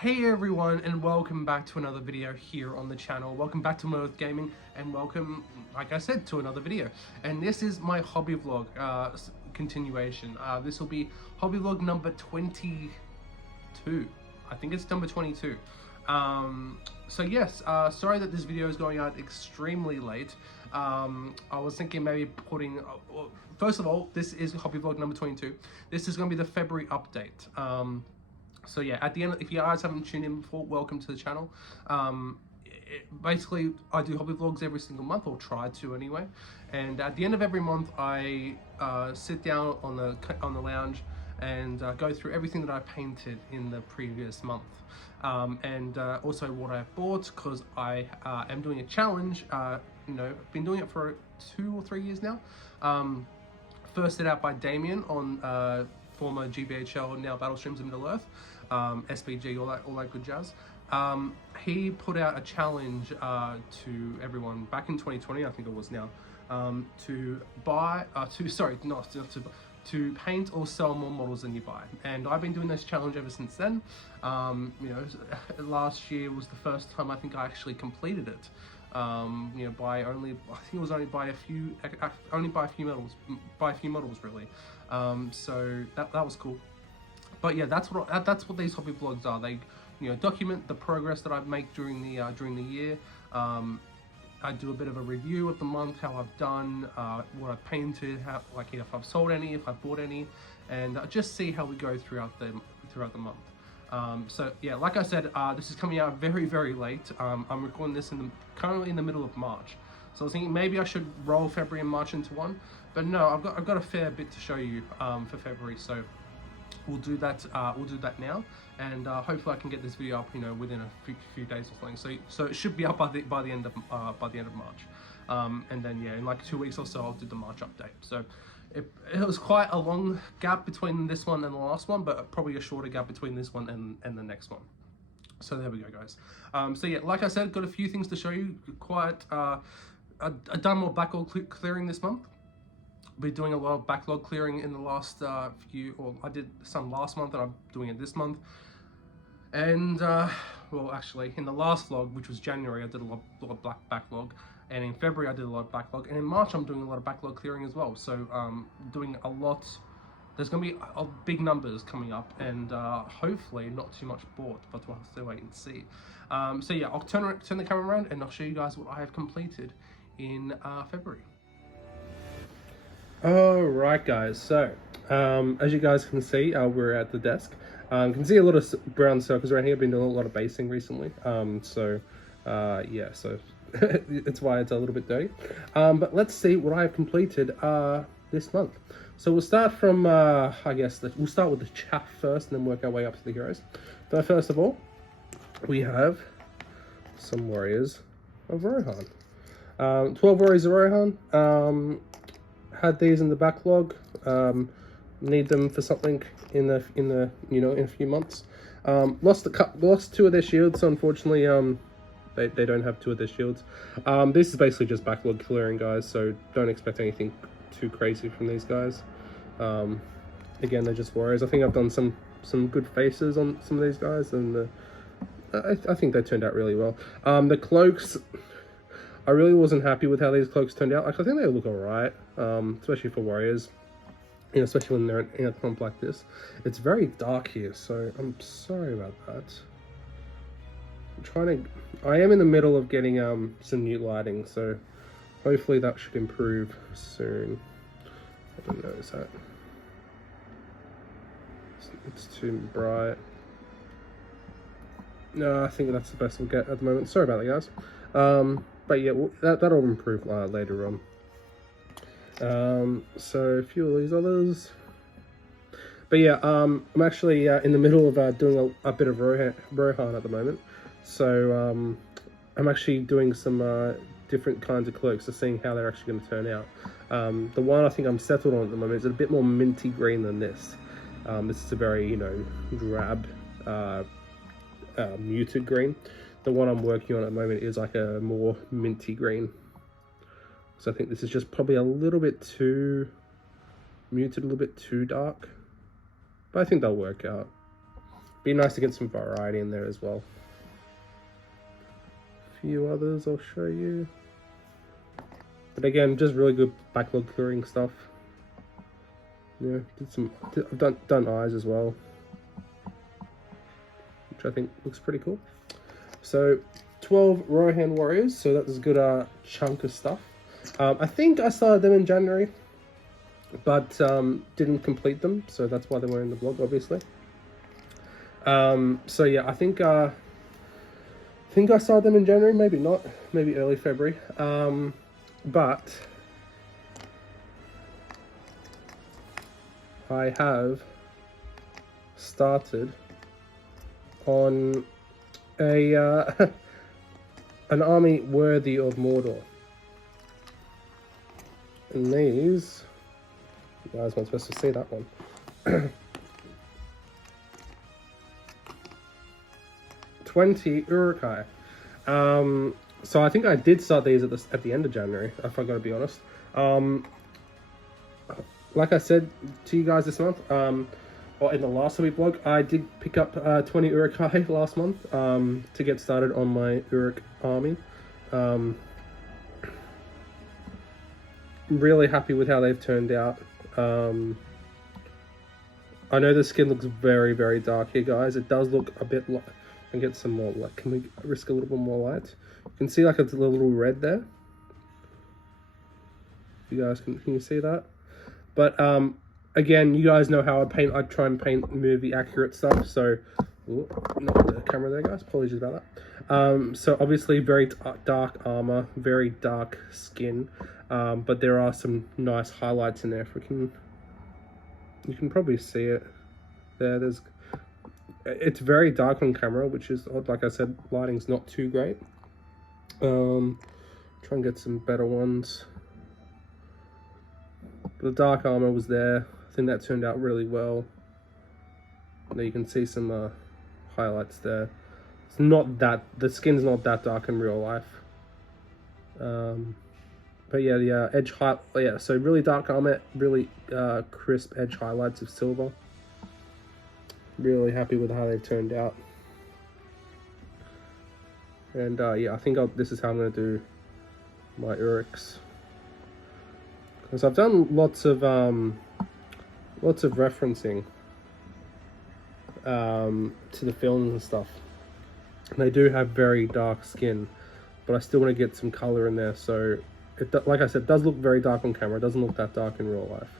Hey everyone, and welcome back to another video here on the channel. Welcome back to Mirth Gaming, and welcome, like I said, to another video. And this is my hobby vlog continuation. This will be hobby vlog number 22. I think it's number 22. So yes, sorry that this video is going out extremely late. I was thinking maybe putting, first of all, this is hobby vlog number 22. This is going to be the February update. So yeah, at the end, if you guys haven't tuned in before, welcome to the channel. Basically, I do hobby vlogs every single month, or try to anyway. And at the end of every month, I sit down on the lounge and go through everything that I painted in the previous month, and also what I've bought, because I am doing a challenge. You know, I've been doing it for 2 or 3 years now. First set out by Damien on former GBHL, now Battle Streams of Middle-earth, SBG, all that good jazz. He put out a challenge to everyone back in 2020, I think it was now, to buy, to paint or sell more models than you buy. And I've been doing this challenge ever since then. You know, last year was the first time I think I actually completed it. You know, by only, I think it was only by a few models really. So that was cool. But yeah, that's what these hobby vlogs are. They, you know, document the progress that I make during the year. I do a bit of a review of the month, how I've done, what I've painted, how, like, you know, if I've sold any, if I've bought any, and just see how we go throughout the month. So yeah, like I said, this is coming out very, very late. I'm recording this currently in the middle of March. So I was thinking maybe I should roll February and March into one, but no, I've got a fair bit to show you for February. So we'll do that now, and hopefully I can get this video up, you know, within a few days or something. So it should be up by the end of March, and then yeah, in like 2 weeks or so I'll do the March update. So it was quite a long gap between this one and the last one, but probably a shorter gap between this one and the next one. So there we go, guys. So yeah, like I said, got a few things to show you. I've done more backlog clearing this month. Been doing a lot of backlog clearing in the last or I did some last month, and I'm doing it this month. And well, actually, in the last vlog, which was January, I did a lot of backlog, and in February I did a lot of backlog, and in March I'm doing a lot of backlog clearing as well. So doing a lot. There's going to be big numbers coming up, and hopefully not too much bought, but we'll have to wait and see. So yeah, I'll turn the camera around and I'll show you guys what I have completed in February. Alright guys, so as you guys can see, we're at the desk. You can see a lot of brown circles around here. I've been doing a lot of basing recently, yeah, so it's why it's a little bit dirty. But let's see what I have completed this month. So we'll start from, I guess, we'll start with the chaff first, and then work our way up to the heroes. But first of all, we have some Warriors of Rohan. 12 Warriors of Rohan. Had these in the backlog. Need them for something in the you know, in a few months. Lost 2 of their shields, so unfortunately. They don't have 2 of their shields. This is basically just backlog clearing, guys, so don't expect anything too crazy from these guys. Again, they're just warriors. I think I've done some good faces on some of these guys, and I think they turned out really well. The cloaks, I really wasn't happy with how these cloaks turned out. Like, I think they look alright, especially for warriors. You know, especially when they're in a clump like this. It's very dark here, so I'm sorry about that. I am in the middle of getting some new lighting, so hopefully that should improve soon. I don't notice that. It's too bright. No, I think that's the best we'll get at the moment. Sorry about that, guys. But yeah, that'll improve later on. So a few of these others. But yeah, I'm actually in the middle of doing a bit of Rohan at the moment. So I'm actually doing some different kinds of cloaks, to seeing how they're actually going to turn out. The one I think I'm settled on at the moment is a bit more minty green than this. This is a very, you know, drab, muted green. The one I'm working on at the moment is like a more minty green. So I think this is just probably a little bit too muted, a little bit too dark. But I think they'll work out. be nice to get some variety in there as well. A few others I'll show you. But again, just really good backlog clearing stuff. Yeah, I've done eyes as well, which I think looks pretty cool. So 12 Rohan Warriors, so that's a good chunk of stuff. I think I started them in January, but didn't complete them, so that's why they were in the blog, obviously. So yeah, I think I started them in January, maybe not, maybe early February. But I have started on a an army worthy of Mordor. And these, you guys weren't supposed to see that one. 20 Urukai. So I think I did start these at the end of January, if I gotta be honest. Like I said to you guys this month, or in the last week vlog, I did pick up 20 Urukai last month to get started on my Uruk army. Really happy with how they've turned out. I know the skin looks very, very dark here, guys. It does look a bit like, and get some more light. Can we risk a little bit more light? You can see like it's a little red there. You guys can you see that? But again, you guys know how I paint. I try and paint movie accurate stuff. So, not the camera there, guys. Apologies about that. So obviously very dark armor, very dark skin. But there are some nice highlights in there. If we can, you can probably see it there. It's very dark on camera, which is odd. Like I said, lighting's not too great. Try and get some better ones. But the dark armor was there. I think that turned out really well. There you can see some highlights there. It's not that, the skin's not that dark in real life. But yeah, the edge highlight, yeah, so really dark armor, really crisp edge highlights of silver. Really happy with how they've turned out. And yeah, I think this is how I'm going to do my Uruks. Because I've done lots of referencing to the films and stuff. And they do have very dark skin, but I still want to get some color in there. So, like I said, it does look very dark on camera. It doesn't look that dark in real life.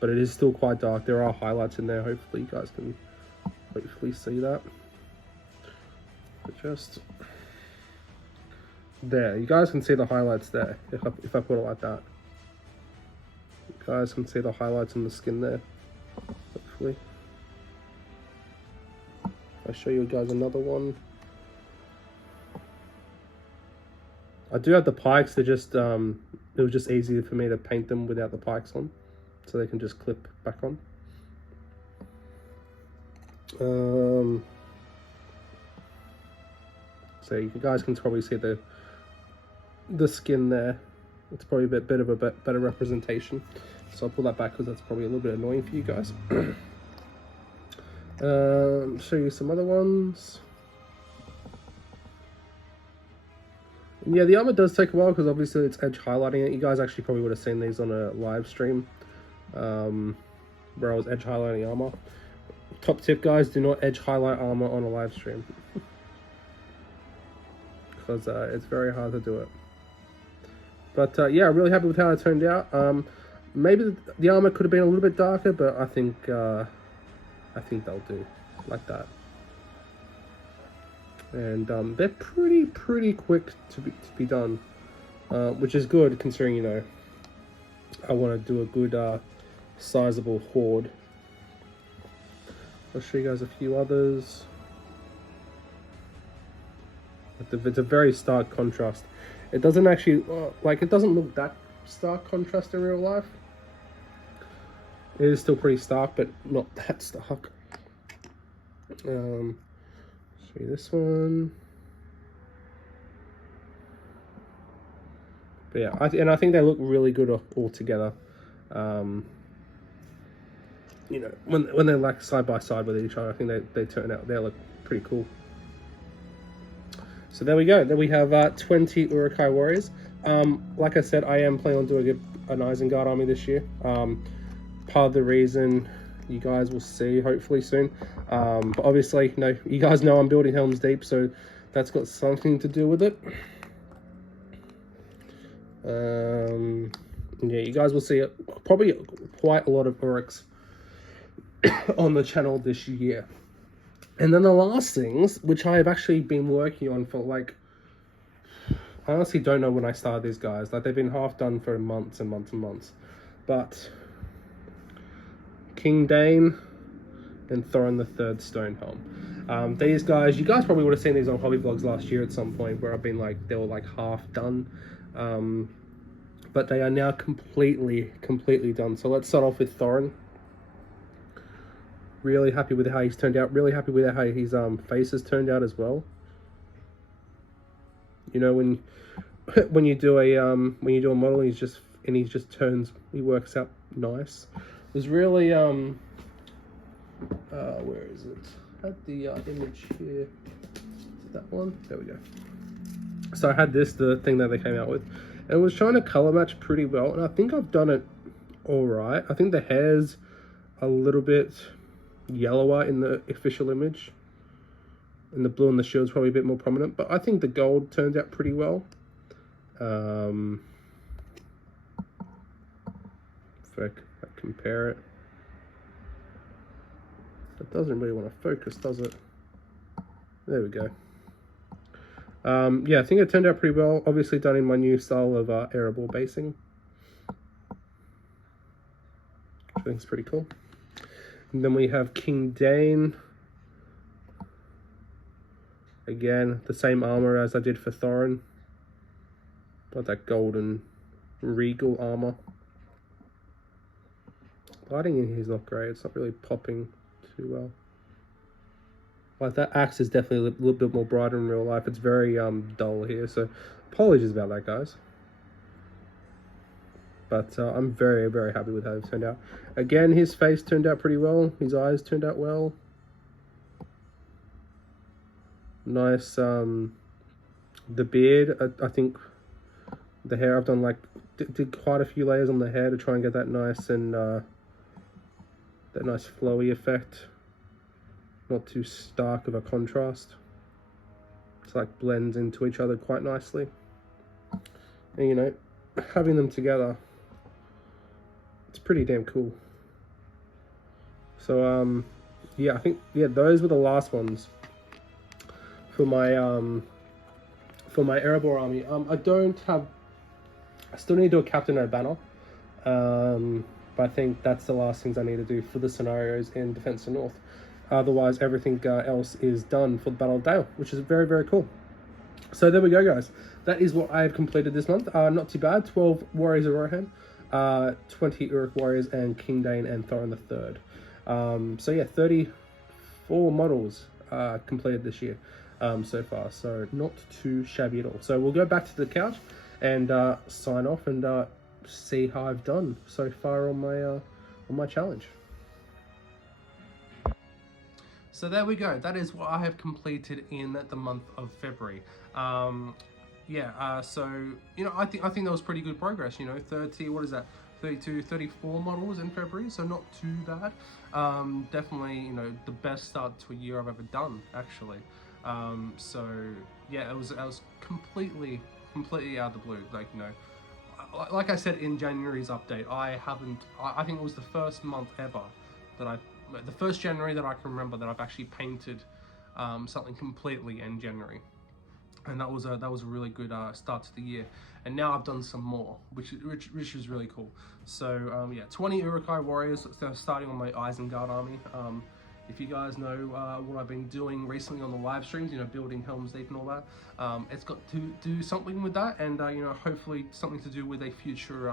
But it is still quite dark. There are highlights in there. Hopefully you guys can hopefully see that. But just there, you guys can see the highlights there. If I put it like that, you guys can see the highlights in the skin there. Hopefully, I'll show you guys another one. I do have the pikes. They're just it was just easier for me to paint them without the pikes on, so they can just clip back on. So you guys can probably see the skin there. It's probably a bit of a better representation. So I'll pull that back because that's probably a little bit annoying for you guys. Show you some other ones. And yeah, the armor does take a while because obviously it's edge highlighting it. You guys actually probably would have seen these on a live stream where I was edge highlighting armor. Top tip, guys, do not edge highlight armor on a live stream. Because it's very hard to do it. But yeah, really happy with how it turned out. Maybe the armor could have been a little bit darker, but I think they'll do like that. And they're pretty quick to be done, which is good considering, you know, I want to do a good sizable horde. I'll show you guys a few others. It's a very stark contrast. It doesn't actually, it doesn't look that stark contrast in real life. It is still pretty stark, but not that stark. Show you this one. But yeah, I think they look really good all together. you know, when they're like side by side with each other, I think they turn out, they look pretty cool. So there we go. Then we have 20 Urukai warriors. Like I said, I am planning on doing an Isengard army this year. Part of the reason you guys will see hopefully soon. But obviously, you know, you guys know I'm building Helm's Deep, so that's got something to do with it. Yeah, you guys will see probably quite a lot of Uruks on the channel this year. And then the last things, which I have actually been working on for like, I honestly don't know when I started these guys. Like, they've been half done for months and months and months. But King Dane and Thorin the Third Stonehelm. These guys, you guys probably would have seen these on hobby vlogs last year at some point, where I've been like, they were like half done. But they are now completely done. So let's start off with Thorin. Really happy with how he's turned out. Really happy with how his face has turned out as well. You know, when you do a model, he just turns, he works out nice. There's really where is it? I had the image here. Is that one? There we go. So I had the thing that they came out with, and was trying to color match pretty well, and I think I've done it all right. I think the hair's a little bit yellower in the official image, and the blue on the shield's probably a bit more prominent, but I think the gold turned out pretty well. If I compare it, it doesn't really want to focus, does it? There we go. Yeah, I think it turned out pretty well. Obviously done in my new style of arable basing, which I think is pretty cool. And then we have King Dane. Again, the same armor as I did for Thorin, but that golden regal armor. Lighting in here is not great. It's not really popping too well. Like, that axe is definitely a little bit more brighter in real life. It's very dull here, so apologies about that, guys. But I'm very happy with how it turned out. Again, his face turned out pretty well. His eyes turned out well. Nice. The beard, I think the hair, I've done like, did quite a few layers on the hair to try and get that nice and that nice flowy effect. Not too stark of a contrast. It's like blends into each other quite nicely. And you know, having them together, it's pretty damn cool. So yeah, I think, yeah, those were the last ones for my Erebor army. I still need to do a captain and a banner, but I think that's the last things I need to do for the scenarios in Defense of North. Otherwise, everything else is done for the Battle of Dale, which is very cool. So there we go, guys. That is what I have completed this month. Not too bad. 12 Warriors of Rohan, 20 Uruk Warriors, and King Dane and Thorin the Third. So yeah, 34 models completed this year so far. So not too shabby at all. So we'll go back to the couch and sign off and see how I've done so far on my challenge. So there we go. That is what I have completed in the month of February. So you know, I think that was pretty good progress. You know, 32, 34 models in February, so not too bad. Definitely, you know, the best start to a year I've ever done, actually. So yeah, it was completely out of the blue. Like, you know, like I said in January's update, I think it was the first month ever that the first January that I can remember that I've actually painted something completely in January, and that was a really good start to the year. And now I've done some more, which is really cool. So yeah, 20 Urukai warriors starting on my Isengard army. If you guys know what I've been doing recently on the live streams, you know, building Helm's Deep and all that, it's got to do something with that, and you know, hopefully something to do with a future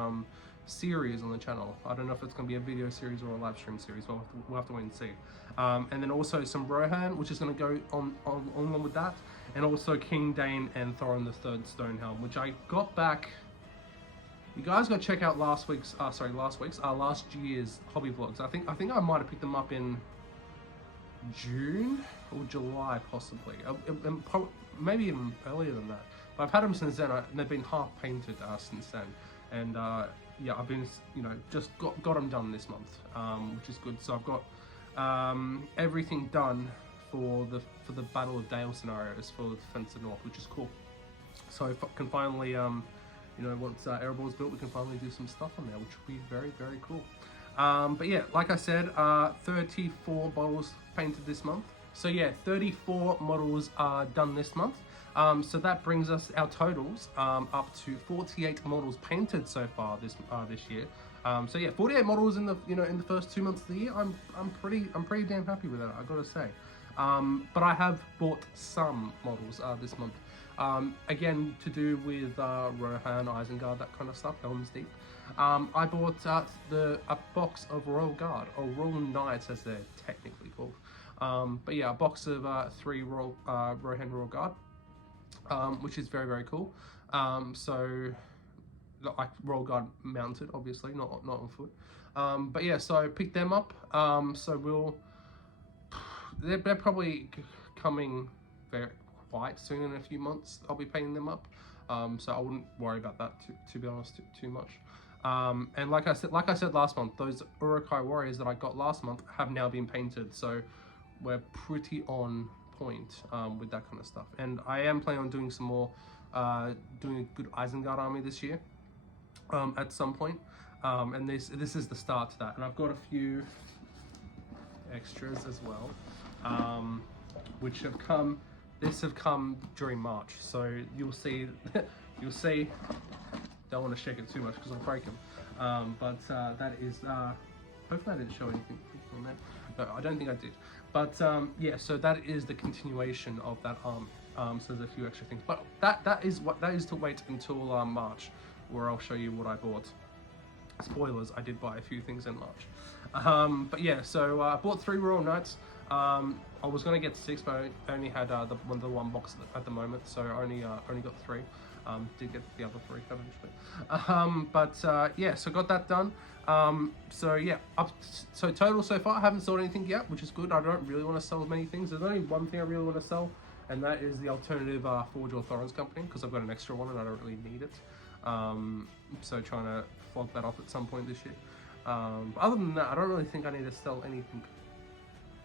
series on the channel. I don't know if it's going to be a video series or a live stream series. We'll have to wait and see. And then also some Rohan, which is going to go on with that, and also King Dane and Thorin the Third Stonehelm, which I got back you guys got to check out last year's hobby vlogs. I think I might have picked them up in June or July possibly, maybe even earlier than that. But I've had them since then, and they've been half painted since then. And yeah, I've been, just got them done this month, which is good. So I've got everything done for the Battle of Dale scenarios for Defense of North, which is cool. So I can finally, once Erebor's built, we can finally do some stuff on there, which will be very, very cool. But yeah, like I said, 34 models painted this month. So yeah, 34 models are done this month. So that brings us our totals up to 48 models painted so far this year. So yeah, 48 models in the in the first 2 months of the year. I'm pretty damn happy with that, I gotta say. But I have bought some models this month. Again, to do with Rohan, Isengard, that kind of stuff, Helm's Deep. I bought a box of Royal Guard, or Royal Knights as they're technically called. But yeah, a box of 3 Rohan Royal Guard, which is very, very cool. So, like Royal Guard mounted, obviously, not on foot. But yeah, so I picked them up. So they're probably coming quite soon, in a few months. I'll be painting them up. So I wouldn't worry about that to be honest too much. And like I said last month, those Urukai warriors that I got last month have now been painted. So we're pretty on point with that kind of stuff. And I am planning on doing some more, doing a good Isengard army this year at some point. And this is the start to that. And I've got a few extras as well, which have come. This have come during March, so you'll see. Don't want to shake it too much because I'll break them. But that is. Hopefully, I didn't show anything on there. No, I don't think I did. But yeah, so that is the continuation of that arm. So there's a few extra things, but that is to wait until March, where I'll show you what I bought. Spoilers: I did buy a few things in March. But yeah, so I bought 3 Royal Knights. I was gonna get 6, but I only had the one box at the moment, so I only got 3. Did get the other 3 eventually. But yeah, so got that done. So yeah, so total so far, I haven't sold anything yet, which is good. I don't really want to sell many things. There's only one thing I really want to sell, and that is the alternative Forge or Thorns company, because I've got an extra one and I don't really need it. So trying to flog that off at some point this year. But other than that, I don't really think I need to sell anything.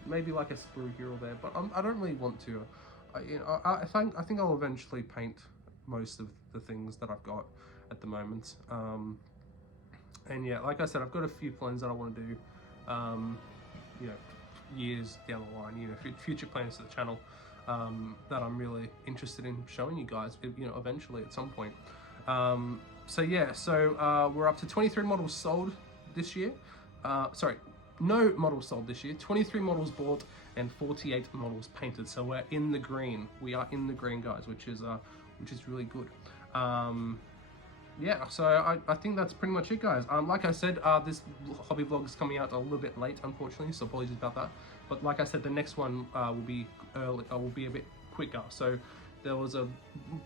Maybe like a sprue here or there, but I don't really want to. I think I'll eventually paint most of the things that I've got at the moment. And yeah, like I said, I've got a few plans that I want to do. Years down the line, future plans for the channel that I'm really interested in showing you guys. Eventually at some point. So yeah, so we're up to 23 models sold this year. Sorry. No models sold this year, 23 models bought and 48 models painted. So we're in the green. We are in the green, guys, which is really good. Yeah, so I think that's pretty much it, guys. Like I said, this hobby vlog is coming out a little bit late, unfortunately, so apologies about that. But like I said, the next one will be early, will be a bit quicker. So there was a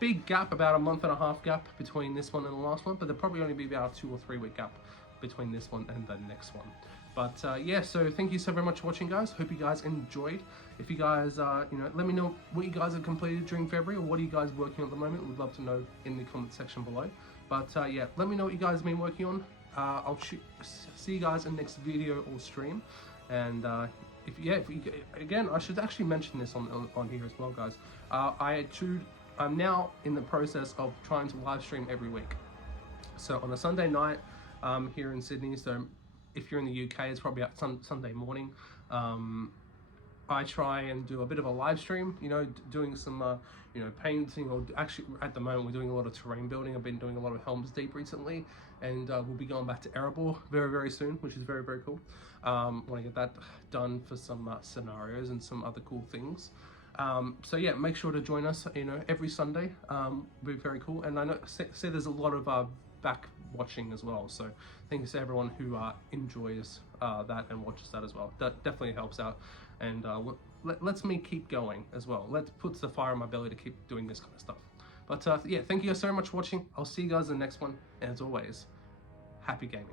big gap, about a month and a half gap between this one and the last one, but there'll probably only be about a 2 or 3 week gap between this one and the next one. But yeah, so thank you so very much for watching, guys. Hope you guys enjoyed. If you guys, let me know what you guys have completed during February, or what are you guys working on at the moment. We'd love to know in the comment section below. But yeah, let me know what you guys have been working on. I'll see you guys in the next video or stream. And again, I should actually mention this on here as well, guys. I'm now in the process of trying to live stream every week. So on a Sunday night here in Sydney, so if you're in the UK, it's probably Sunday morning. I try and do a bit of a live stream, doing some, painting, or actually at the moment we're doing a lot of terrain building. I've been doing a lot of Helm's Deep recently, and we'll be going back to Erebor very, very soon, which is very, very cool. Want to get that done for some scenarios and some other cool things. So yeah, make sure to join us, every Sunday. It'll be very cool. And I know, say there's a lot of back watching as well, so thanks to everyone who enjoys that and watches that as well. That definitely helps out, and lets me keep going as well. Puts the fire in my belly to keep doing this kind of stuff. But yeah, thank you guys so much for watching. I'll see you guys in the next one, and as always, Happy gaming.